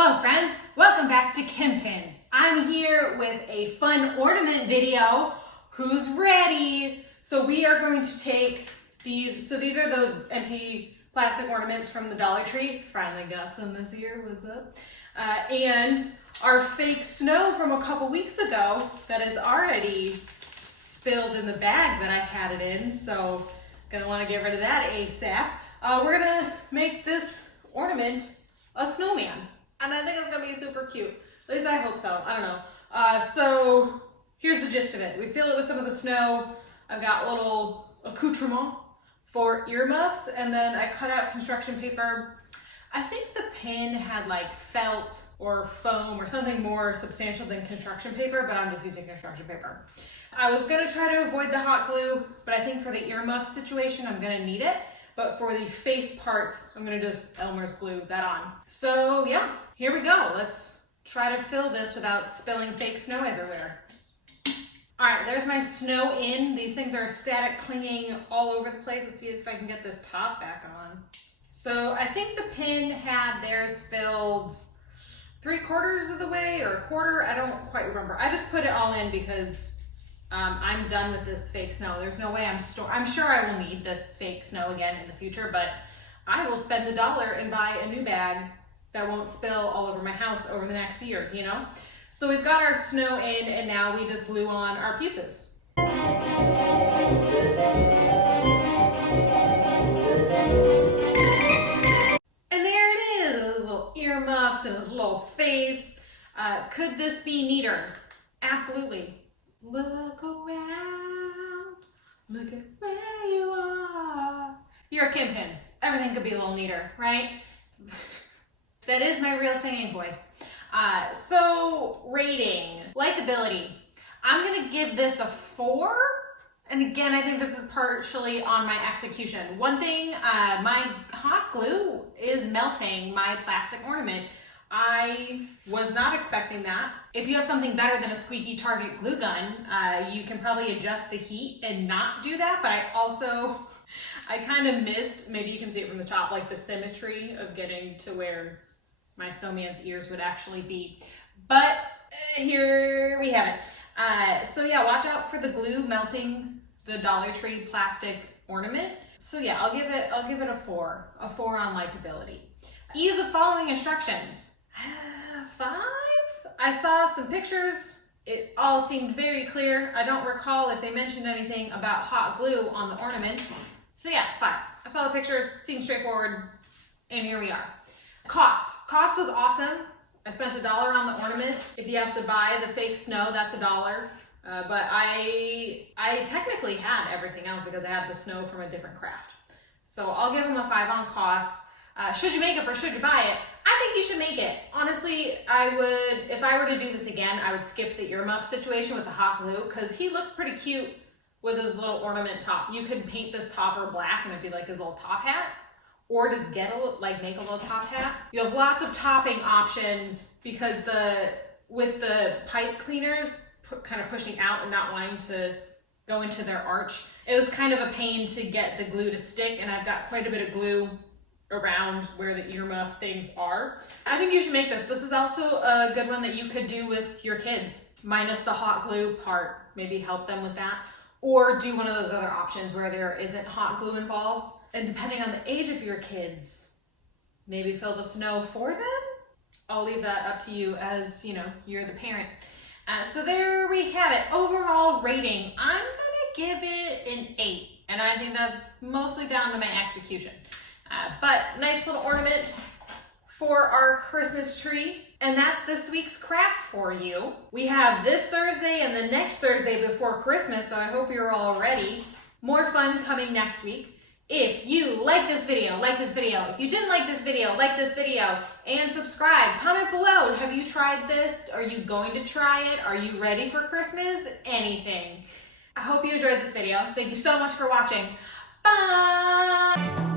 Hello friends, welcome back to Kim Pins. I'm here with a fun ornament video. Who's ready? So we are going to take these, these are those empty plastic ornaments from the Dollar Tree. Finally got some this year, what's up? And our fake snow from a couple weeks ago that is already spilled in the bag that I had it in. So gonna wanna get rid of that ASAP. We're gonna make this ornament a snowman. And I think it's gonna be super cute. At least I hope so, I don't know. So here's the gist of it. We fill it with some of the snow. I've got little accoutrement for earmuffs, and then I cut out construction paper. I think the pin had like felt or foam or something more substantial than construction paper, but I'm just using construction paper. I was gonna try to avoid the hot glue, but I think for the earmuff situation, I'm gonna need it. But for the face parts, I'm gonna just Elmer's glue that on. So yeah, here we go. Let's try to fill this without spilling fake snow everywhere. All right, there's my snow in. These things are static clinging all over the place. Let's see if I can get this top back on. So I think the pin had theirs filled 3/4 of the way or a quarter. I don't quite remember. I just put it all in because I'm done with this fake snow. There's no way I'm sure I will need this fake snow again in the future, but I will spend $1 and buy a new bag that won't spill all over my house over the next year, you know? So we've got our snow in, and now we just glue on our pieces. And there it is, those little earmuffs and his little face. Could this be neater? Absolutely. Look around, look at where you are. You're a Kim Pins. Everything could be a little neater, right? That is my real singing voice. So rating, likability. I'm gonna give this a 4. And again, I think this is partially on my execution. One thing, my hot glue is melting my plastic ornament. I was not expecting that. If you have something better than a squeaky Target glue gun, you can probably adjust the heat and not do that, but I kind of missed, maybe you can see it from the top, like the symmetry of getting to where my snowman's ears would actually be. But here we have it. So yeah, watch out for the glue melting the Dollar Tree plastic ornament. So yeah, I'll give it a 4 on likability. Ease of following instructions. 5? I saw some pictures. It all seemed very clear. I don't recall if they mentioned anything about hot glue on the ornament. So yeah, 5. I saw the pictures, seemed straightforward, and here we are. Cost. Cost was awesome. I spent $1 on the ornament. If you have to buy the fake snow, that's $1. But I technically had everything else because I had the snow from a different craft. So I'll give them a 5 on cost. Should you make it or should you buy it? I think you should make it. Honestly, if I were to do this again, I would skip the earmuff situation with the hot glue because he looked pretty cute with his little ornament top. You could paint this topper black and it'd be like his little top hat, or just make a little top hat. You have lots of topping options because with the pipe cleaners kind of pushing out and not wanting to go into their arch, it was kind of a pain to get the glue to stick, and I've got quite a bit of glue around where the earmuff things are. I think you should make this. This is also a good one that you could do with your kids, minus the hot glue part. Maybe help them with that. Or do one of those other options where there isn't hot glue involved. And depending on the age of your kids, maybe fill the snow for them? I'll leave that up to you as, you're the parent. So there we have it. Overall rating, I'm gonna give it an 8. And I think that's mostly down to my execution. But nice little ornament for our Christmas tree. And that's this week's craft for you. We have this Thursday and the next Thursday before Christmas, so I hope you're all ready. More fun coming next week. If you like this video, like this video. If you didn't like this video, like this video. And subscribe. Comment below. Have you tried this? Are you going to try it? Are you ready for Christmas? Anything. I hope you enjoyed this video. Thank you so much for watching. Bye!